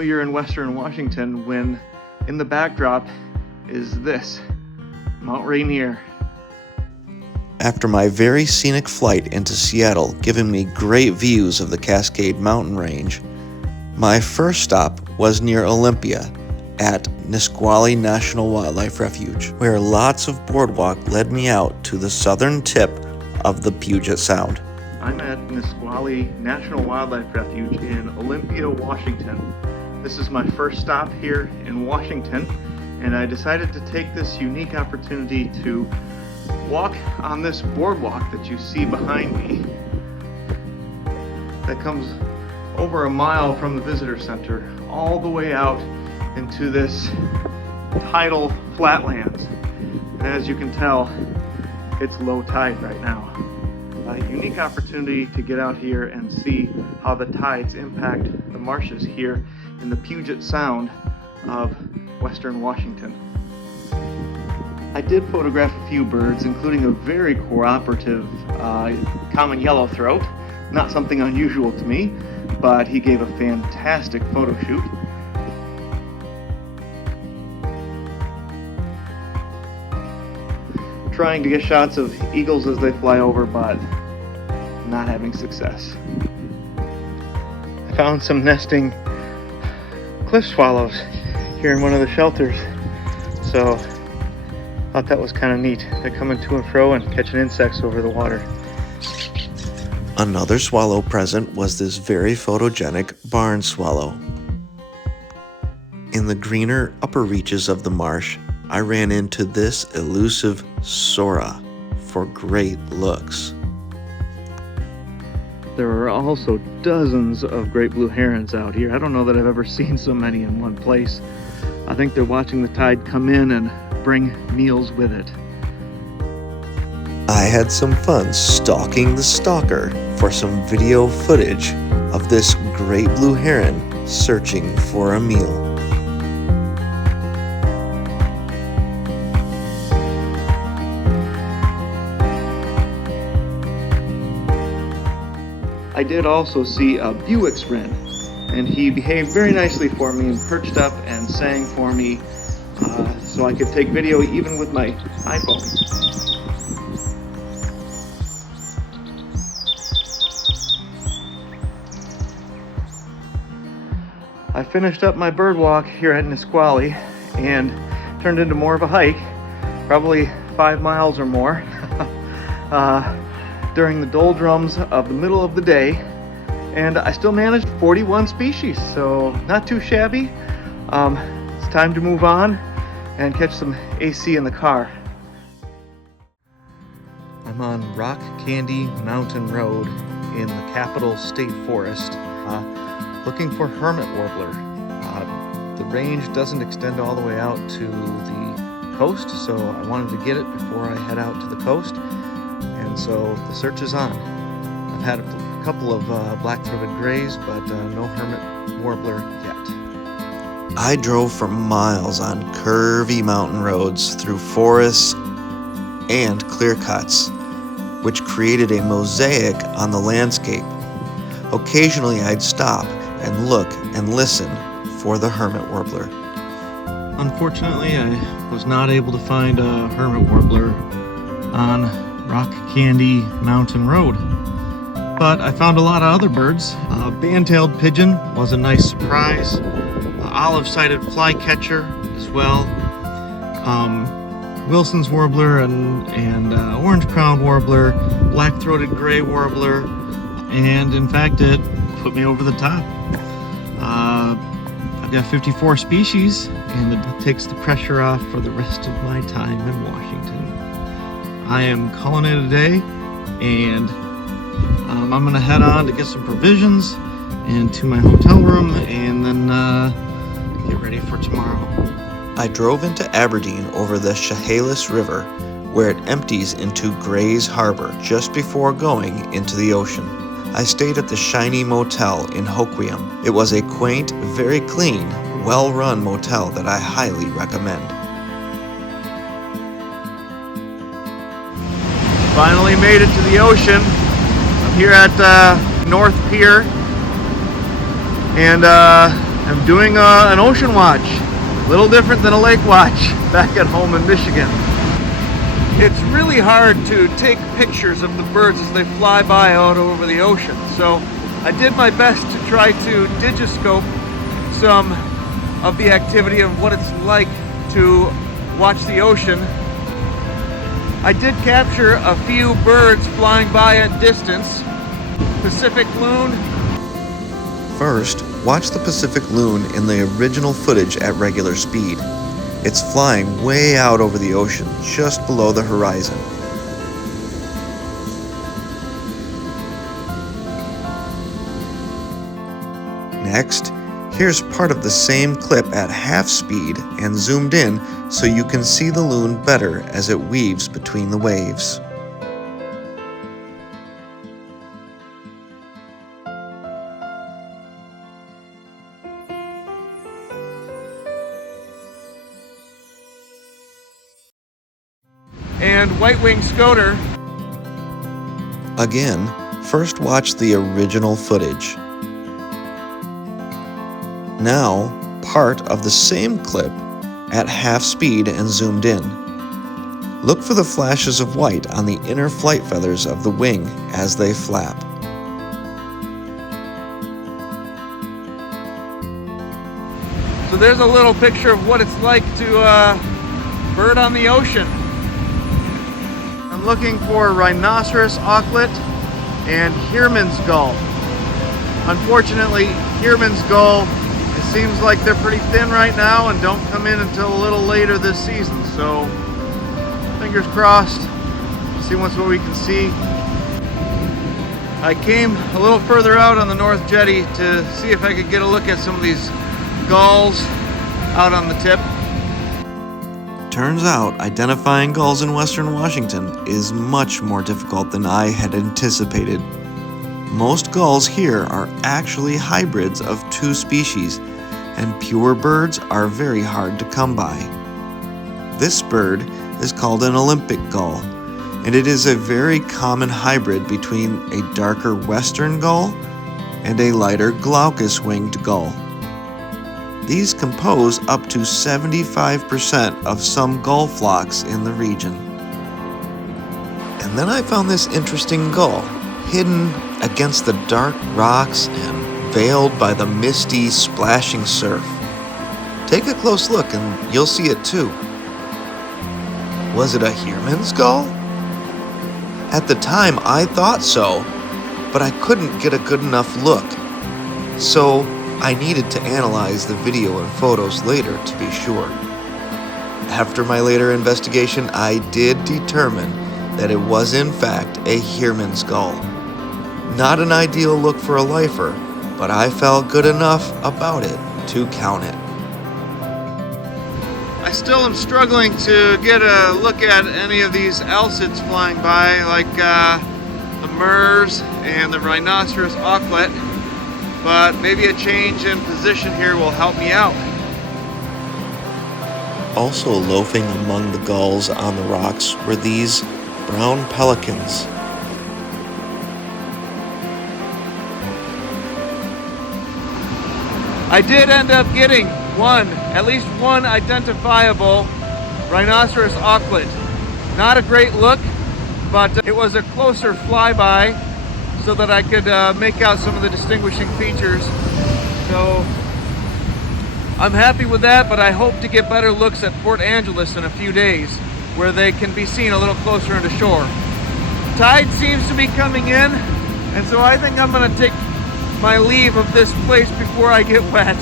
know you're in Western Washington when in the backdrop is this, Mount Rainier. After my very scenic flight into Seattle, giving me great views of the Cascade Mountain Range, my first stop was near Olympia at Nisqually National Wildlife Refuge, where lots of boardwalk led me out to the southern tip of the Puget Sound. I'm at Nisqually National Wildlife Refuge in Olympia, Washington. This is my first stop here in Washington, and I decided to take this unique opportunity to walk on this boardwalk that you see behind me that comes over a mile from the visitor center all the way out into this tidal flatlands. And as you can tell, it's low tide right now. A unique opportunity to get out here and see how the tides impact the marshes here in the Puget Sound of Western Washington. I did photograph a few birds, including a very cooperative common yellowthroat. Not something unusual to me, but he gave a fantastic photo shoot. Trying to get shots of eagles as they fly over, but not having success. I found some nesting cliff swallows here in one of the shelters, so thought that was kind of neat. They're coming to and fro and catching insects over the water. Another swallow present was this very photogenic barn swallow. In the greener upper reaches of the marsh, I ran into this elusive Sora for great looks. There are also dozens of great blue herons out here. I don't know that I've ever seen so many in one place. I think they're watching the tide come in and bring meals with it. I had some fun stalking the stalker for some video footage of this great blue heron searching for a meal. I did also see a Buick's wren, and he behaved very nicely for me and perched up and sang for me so I could take video even with my iPhone. I finished up my bird walk here at Nisqually and turned into more of a hike, probably 5 miles or more. During the doldrums of the middle of the day, and I still managed 41 species, so not too shabby. It's time to move on and catch some AC in the car. I'm on Rock Candy Mountain Road in the Capitol State Forest, looking for hermit warbler. The range doesn't extend all the way out to the coast, so I wanted to get it before I head out to the coast. And so the search is on. I've had a couple of black-throated grays, but no hermit warbler yet. I drove for miles on curvy mountain roads through forests and clear cuts, which created a mosaic on the landscape. Occasionally I'd stop and look and listen for the hermit warbler. Unfortunately, I was not able to find a hermit warbler on Rock Candy Mountain Road, but I found a lot of other birds. Band-tailed pigeon was a nice surprise. Olive-sided flycatcher as well. Wilson's warbler and orange-crowned warbler, black-throated gray warbler, and in fact it put me over the top. I've got 54 species, and it takes the pressure off for the rest of my time in Washington. I am calling it a day, and I'm going to head on to get some provisions and to my hotel room, and then get ready for tomorrow. I drove into Aberdeen over the Chehalis River, where it empties into Gray's Harbor just before going into the ocean. I stayed at the Shiny Motel in Hoquiam. It was a quaint, very clean, well-run motel that I highly recommend. Finally made it to the ocean. I'm here at North Pier, and I'm doing an ocean watch. A little different than a lake watch back at home in Michigan. It's really hard to take pictures of the birds as they fly by out over the ocean. So I did my best to try to digiscope some of the activity of what it's like to watch the ocean. I did capture a few birds flying by at distance. Pacific loon. First, watch the Pacific loon in the original footage at regular speed. It's flying way out over the ocean, just below the horizon. Next, here's part of the same clip at half speed and zoomed in so you can see the loon better as it weaves between the waves. And white-winged scoter. Again, first watch the original footage. Now, part of the same clip at half speed and zoomed in. Look for the flashes of white on the inner flight feathers of the wing as they flap. So there's a little picture of what it's like to bird on the ocean. I'm looking for rhinoceros auklet and Heermann's gull. Unfortunately, Heermann's gull, it seems like they're pretty thin right now and don't come in until a little later this season. So fingers crossed, see what we can see. I came a little further out on the North Jetty to see if I could get a look at some of these gulls out on the tip. Turns out, identifying gulls in western Washington is much more difficult than I had anticipated. Most gulls here are actually hybrids of two species, and pure birds are very hard to come by. This bird is called an Olympic gull, and it is a very common hybrid between a darker western gull and a lighter glaucous-winged gull. These compose up to 75% of some gull flocks in the region. And then I found this interesting gull, hidden against the dark rocks and veiled by the misty, splashing surf. Take a close look and you'll see it too. Was it a Heermann's gull? At the time I thought so, but I couldn't get a good enough look. So I needed to analyze the video and photos later to be sure. After my later investigation, I did determine that it was in fact a Heermann's gull. Not an ideal look for a lifer, but I felt good enough about it to count it. I still am struggling to get a look at any of these alcids flying by, like the murres and the rhinoceros auklet. But maybe a change in position here will help me out. Also loafing among the gulls on the rocks were these brown pelicans. I did end up getting at least one identifiable rhinoceros auklet. Not a great look, but it was a closer flyby, so that I could make out some of the distinguishing features. So I'm happy with that, but I hope to get better looks at Port Angeles in a few days, where they can be seen a little closer into shore. Tide seems to be coming in, and so I think I'm gonna take my leave of this place before I get wet.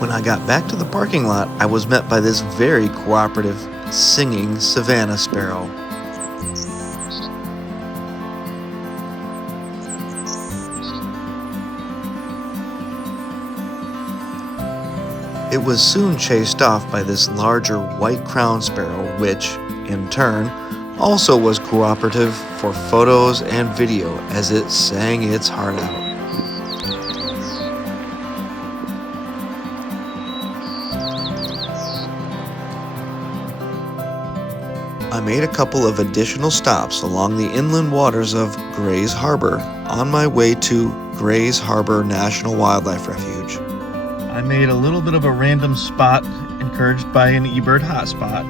When I got back to the parking lot, I was met by this very cooperative, singing savanna sparrow. It was soon chased off by this larger white crown sparrow, which, in turn, also was cooperative for photos and video as it sang its heart out. I made a couple of additional stops along the inland waters of Grays Harbor on my way to Grays Harbor National Wildlife Refuge. I made a little bit of a random spot, encouraged by an eBird hotspot,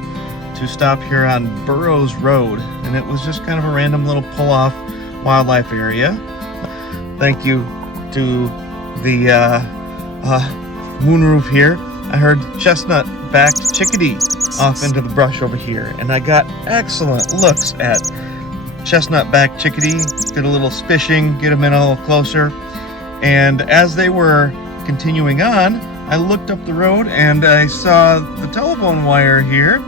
to stop here on Burroughs Road, and it was just kind of a random little pull-off wildlife area. Thank you to the moonroof here. I heard chestnut-backed chickadee off into the brush over here, and I got excellent looks at chestnut-backed chickadee. Did a little spishing, get them in a little closer, and as they were continuing on, I looked up the road and I saw the telephone wire here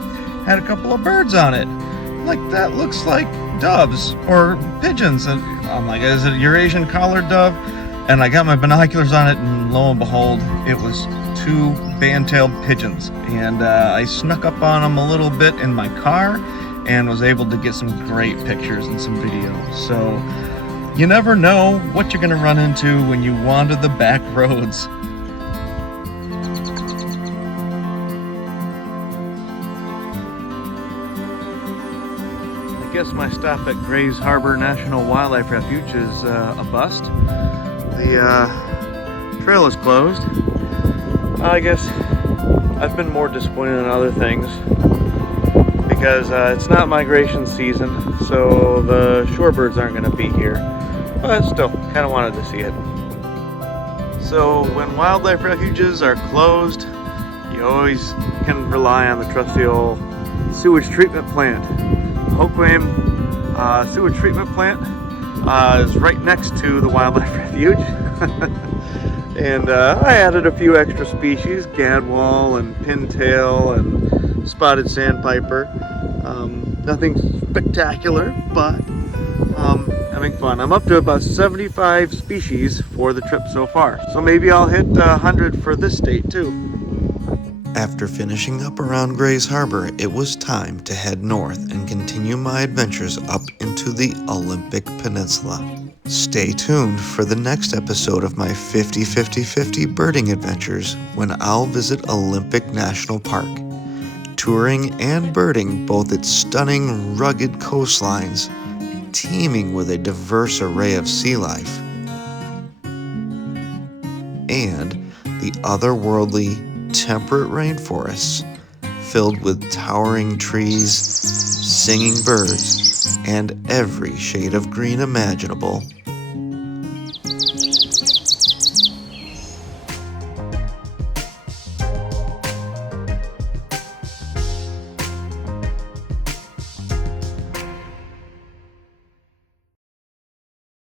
had a couple of birds on it. Like, that looks like doves or pigeons, and I'm like, is it a Eurasian collared dove? And I got my binoculars on it, and lo and behold, it was two band-tailed pigeons. And I snuck up on them a little bit in my car and was able to get some great pictures and some videos. So you never know what you're gonna run into when you wander the back roads. I guess my stop at Grays Harbor National Wildlife Refuge is a bust. The trail is closed. I guess I've been more disappointed in other things because it's not migration season, so the shorebirds aren't going to be here. But still, kind of wanted to see it. So when wildlife refuges are closed, you always can rely on the trusty old sewage treatment plant. Hoquiam sewage treatment plant is right next to the wildlife refuge. And I added a few extra species, gadwall and pintail and spotted sandpiper. Nothing spectacular, but having fun. I'm up to about 75 species for the trip so far, so maybe I'll hit 100 for this state too. After finishing up around Grays Harbor, it was time to head north and continue my adventures up into the Olympic Peninsula. Stay tuned for the next episode of my 50-50-50 birding adventures when I'll visit Olympic National Park, touring and birding both its stunning, rugged coastlines, teeming with a diverse array of sea life, and the otherworldly temperate rainforests filled with towering trees, singing birds, and every shade of green imaginable.